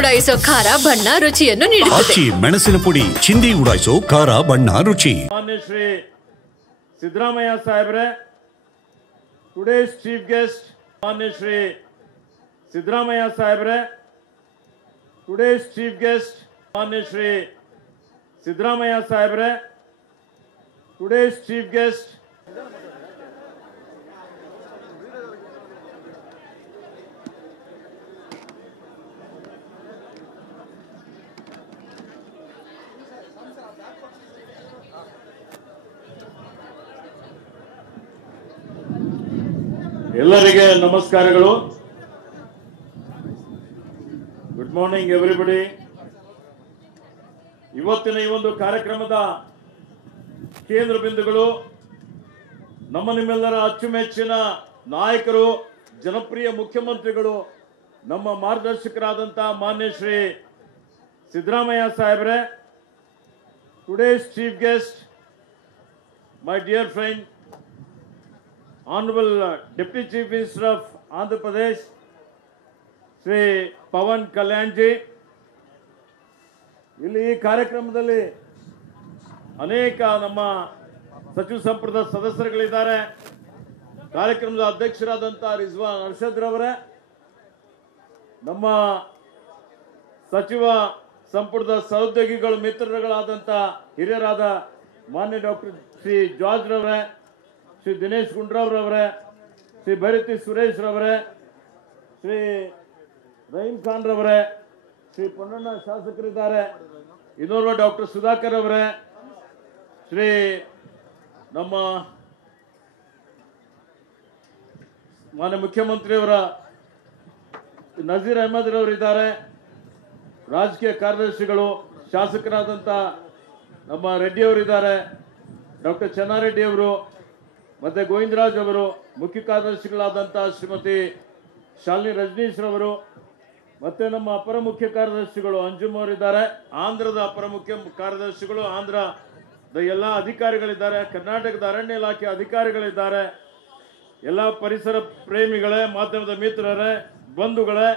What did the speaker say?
ಉಡಾಯಿಸೋ ಖಾರ ಬಣ್ಣ ರುಚಿಯನ್ನು ನೀಡುತ್ತದೆ. ಮೆಣಸಿನ ಪುಡಿ ಚಿಂದಿ ಉಡಾಯಿಸೋ ಖಾರ ಬಣ್ಣ ರುಚಿ. ಮಾನ್ಯ ಶ್ರೀ ಸಿದ್ದರಾಮಯ್ಯ ಸಾಹೇಬ್ರೆ, ಟುಡೇಸ್ ಚೀಫ್ ಗೆಸ್ಟ್. ಮಾನ್ಯ ಶ್ರೀ ಸಿದ್ದರಾಮಯ್ಯ ಸಾಹೇಬ್ರೆ, ಟುಡೇಸ್ ಚೀಫ್ ಗೆಸ್ಟ್. ಮಾನ್ಯ ಶ್ರೀ ಸಿದ್ದರಾಮಯ್ಯ ಸಾಹೇಬ್ರೆ, ಟುಡೇಸ್ ಚೀಫ್ ಗೆಸ್ಟ್. ಎಲ್ಲರಿಗೆ ನಮಸ್ಕಾರಗಳು. Good morning everybody. ಇವತ್ತಿನ ಈ ಒಂದು ಕಾರ್ಯಕ್ರಮದ ಕೇಂದ್ರ ಬಿಂದುಗಳು ನಿಮ್ಮೆಲ್ಲರ ಅಚ್ಚುಮೆಚ್ಚಿನ ನಾಯಕರು, ಜನಪ್ರಿಯ ಮುಖ್ಯಮಂತ್ರಿಗಳು, ನಮ್ಮ ಮಾರ್ಗದರ್ಶಕರಾದಂಥ ಮಾನ್ಯ ಶ್ರೀ ಸಿದ್ದರಾಮಯ್ಯ ಸಾಹೇಬ್ರೆ. Today's chief guest, my dear friend, Honorable Deputy Chief Minister of Andhra Pradesh, Sri Pawan Kalyan ji. ಇಲ್ಲಿ ಈ ಕಾರ್ಯಕ್ರಮದಲ್ಲಿ ಅನೇಕ ನಮ್ಮ ಸಚಿವ ಸಂಪುಟದ ಸದಸ್ಯರುಗಳಿದ್ದಾರೆ. ಕಾರ್ಯಕ್ರಮದ ಅಧ್ಯಕ್ಷರಾದಂಥ ರಿಜ್ವಾನ್ ಅರ್ಷದ್ ರವರೇ, ನಮ್ಮ ಸಚಿವ ಸಂಪುಟದ ಸಹೋದ್ಯೋಗಿಗಳು ಮಿತ್ರರುಗಳಾದಂಥ ಹಿರಿಯರಾದ ಮಾನ್ಯ ಡಾಕ್ಟರ್ ಶ್ರೀ ಜಾರ್ಜ್ ರವರೇ, ಶ್ರೀ ದಿನೇಶ್ ಗುಂಡ್ರಾವ್ ರವರೇ, ಶ್ರೀ ಭೈರತಿ ಸುರೇಶ್ ರವರೇ, ಶ್ರೀ ರಹೀಂ ಖಾನ್ ರವರೇ, ಶ್ರೀ ಪೊನ್ನಣ್ಣ ಶಾಸಕರಿದ್ದಾರೆ, ಇನ್ನೋರ್ವ ಡಾಕ್ಟರ್ ಸುಧಾಕರ್ ಅವರೇ, ಶ್ರೀ ನಮ್ಮ ಮಾನ್ಯ ಮುಖ್ಯಮಂತ್ರಿಯವರ ನಜೀರ್ ಅಹಮದ್ ರವರಿದ್ದಾರೆ, ರಾಜಕೀಯ ಕಾರ್ಯದರ್ಶಿಗಳು ಶಾಸಕರಾದಂಥ ನಮ್ಮ ರೆಡ್ಡಿ ಅವರಿದ್ದಾರೆ, ಡಾಕ್ಟರ್ ಚೆನ್ನಾರೆಡ್ಡಿ ಅವರು, ಮತ್ತೆ ಗೋವಿಂದರಾಜ್ ಅವರು, ಮುಖ್ಯ ಕಾರ್ಯದರ್ಶಿಗಳಾದಂಥ ಶ್ರೀಮತಿ ಶಾಲಿನಿ ರಜನೀಶ್ ರವರು, ಮತ್ತೆ ನಮ್ಮ ಅಪರ ಮುಖ್ಯ ಕಾರ್ಯದರ್ಶಿಗಳು ಅಂಜುಮ್ ಅವರಿದ್ದಾರೆ, ಆಂಧ್ರದ ಅಪರ ಮುಖ್ಯ ಕಾರ್ಯದರ್ಶಿಗಳು, ಆಂಧ್ರದ ಎಲ್ಲ ಅಧಿಕಾರಿಗಳಿದ್ದಾರೆ, ಕರ್ನಾಟಕದ ಅರಣ್ಯ ಇಲಾಖೆ ಅಧಿಕಾರಿಗಳಿದ್ದಾರೆ, ಎಲ್ಲ ಪರಿಸರ ಪ್ರೇಮಿಗಳೇ, ಮಾಧ್ಯಮದ ಮಿತ್ರರೇ, ಬಂಧುಗಳೇ.